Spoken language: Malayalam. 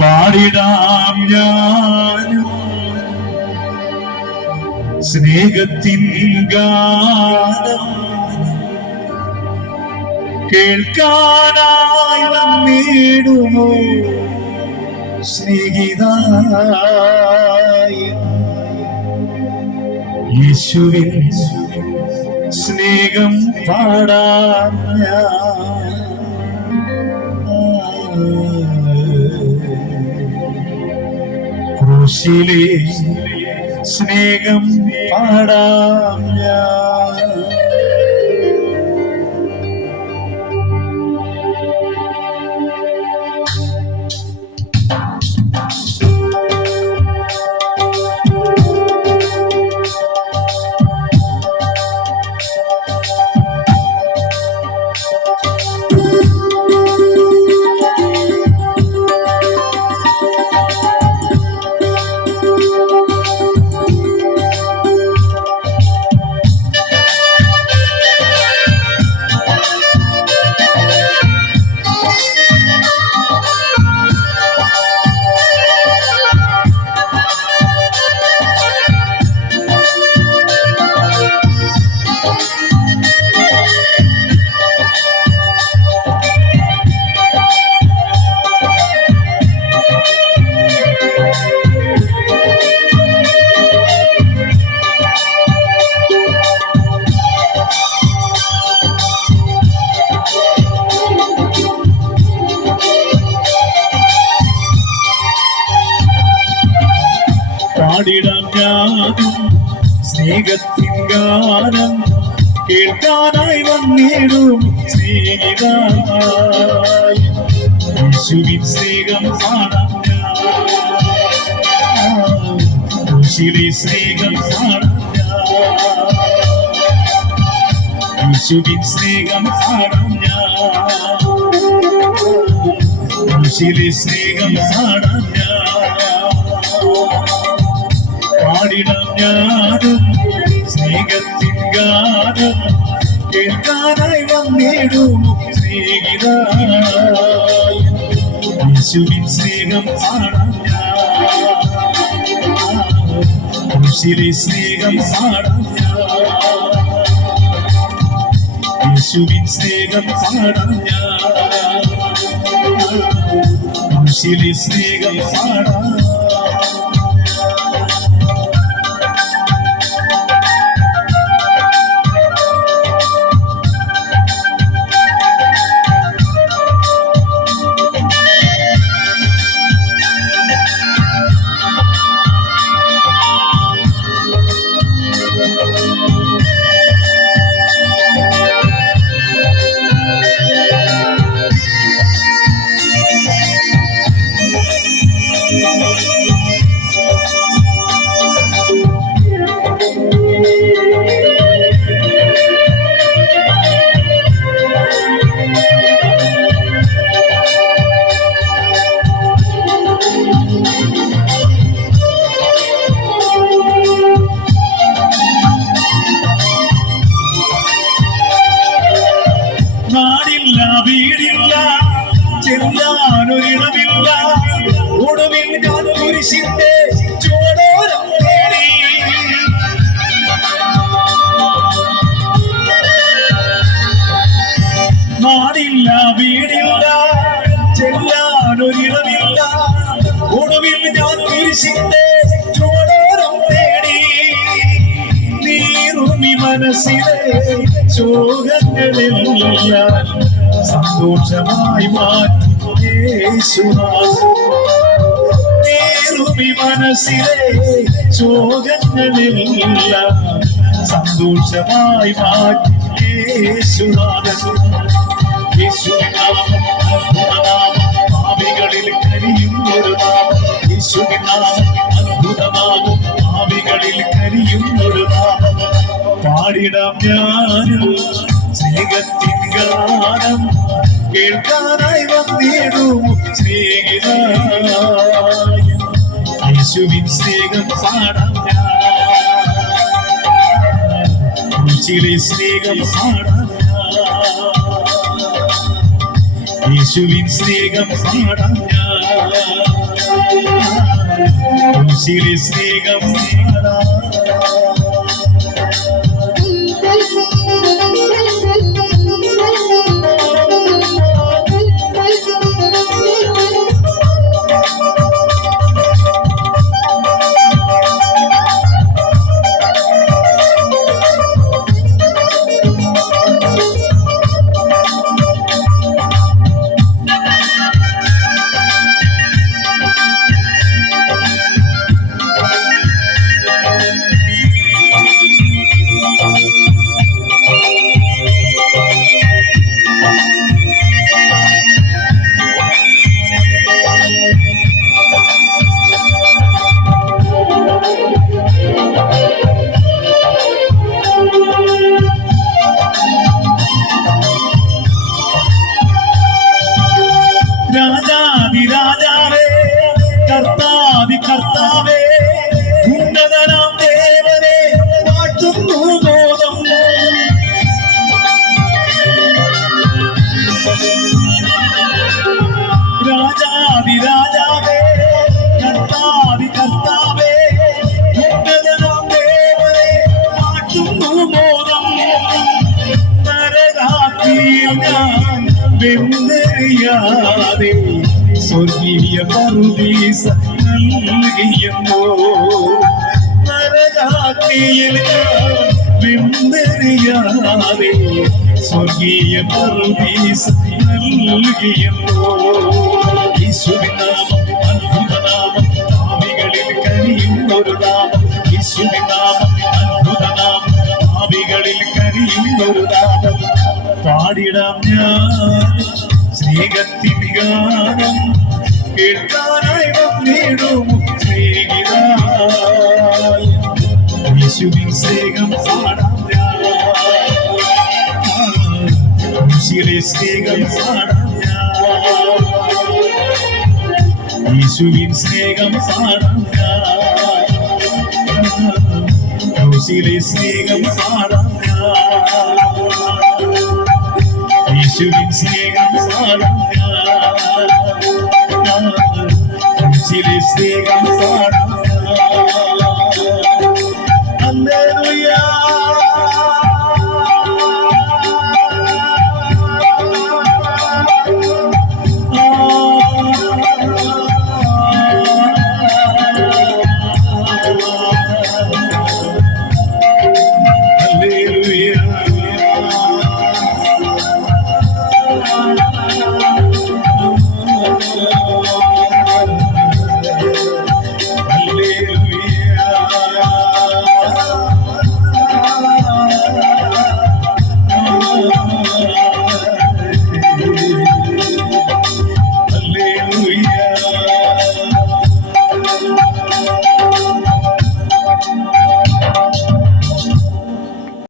പാടിടാം ഞാനും. സ്നേഹത്തിൻ ഗാനം കേൾക്കാനായി വന്നിടുമോ സ്നേഹിത യേശുവിൻ സ്നേഹം പാടാ ഞാൻ ക്രൂശിലെ സ്നേഹം പാടാം ഞാൻ ഗാനം കേൾക്കാനായി വന്നിടും സ്നേഹിതായി. യേശുവിൻ സ്നേഹം പാടാം യേശുവിൻ സ്നേഹം പാടാം സ്നേഹം പാടാം സ്നേഹം പാടിടാം ഞാനും. സ്നേഹത്തിൻ ഗാനം കേൾക്കാനായി വന്നിടും സ്നേഹിത യേശുവിൻ സ്നേഹം പാടാം യേശുവിൻ സ്നേഹം പാടാം യേശുവിൻ സ്നേഹം പാടാം ഞാൻ. സ്നേഹം പാടാം കുരിശിന്റെ ചോടോരം തേടി നാടില്ല വീടില്ല ചെല്ലാനൊരിടമില്ല. ഒടുവിൽ ഞാൻ കുരിശിന്റെ ചോടോരം തേടി. നീറുമി മനസ്സിലെ ശോകങ്ങളെല്ലാം സന്തോഷമായി മാറ്റി. യേശുനാഥൻ. നീറുമി മനസ്സിലെ ശോകങ്ങളെല്ലാം സന്തോഷമായി മാറ്റി. യേശുവിൻ നാമം. അത്ഭുതനാമം പാപികളിൽ കരിയുന്നൊരു നാമം. പാടിടാം ഞാനും സ്നേഹത്തിൻ കേൾക്കാനായി വന്നിടും സ്നേഹിത യേശുവിൻ സ്നേഹം പാടാം രുചിയിലെ സ്നേഹം പാടാം യേശുവിൻ സ്നേഹം പാടാം ഞാൻ. സ്നേഹം പാടാം രാജാതി രാജാവേ കർത്താതി കർത്താവേ ഉന്നതനാം ദേവനെ വാഴ്ത്തുന്നു ബോധം. രാജാതി രാജാവേ കർത്താതി കർത്താവേ ഉന്നതനാം ദേവനെ വാഴ്ത്തുന്നു ബോധം. നരകാത്തിയിൽ ഞാൻ വെന്തറിയാതെ സ്വർഗീയ പറുദീസ നൽകിയെന്നോ നരകാത്തിയിൽ ഞാൻ വെന്തറിയാതെ സ്വർഗീയ പറുദീസ നൽകിയെന്നോ യേശുവിൻ നാമം അത്ഭുതനാമം ഭാവികളിൽ കനിയുന്നൊരു നാമം. യേശുവിൻ നാമം അത്ഭുതനാമം ഭാവികളിൽ കനിയുന്നൊരു നാമം. പാടിടാം ഞാൻ സ്നേഹത്തിൻ ഗാനം കേൾക്കാനായി വന്നിടും സ്നേഹിത യേശുവിൻ സ്നേഹം പാടാം ഞാൻ. യേശുവിലെ സ്നേഹം പാടാം യേശുവിൻ സ്നേഹം പാടാം ഞാൻ. യേശുവിലെ സ്നേഹം പാടാം യേശുവിൻ സ്നേഹം പാടാം ഞാൻ യേശുവിലെ സ്നേഹം പാടാം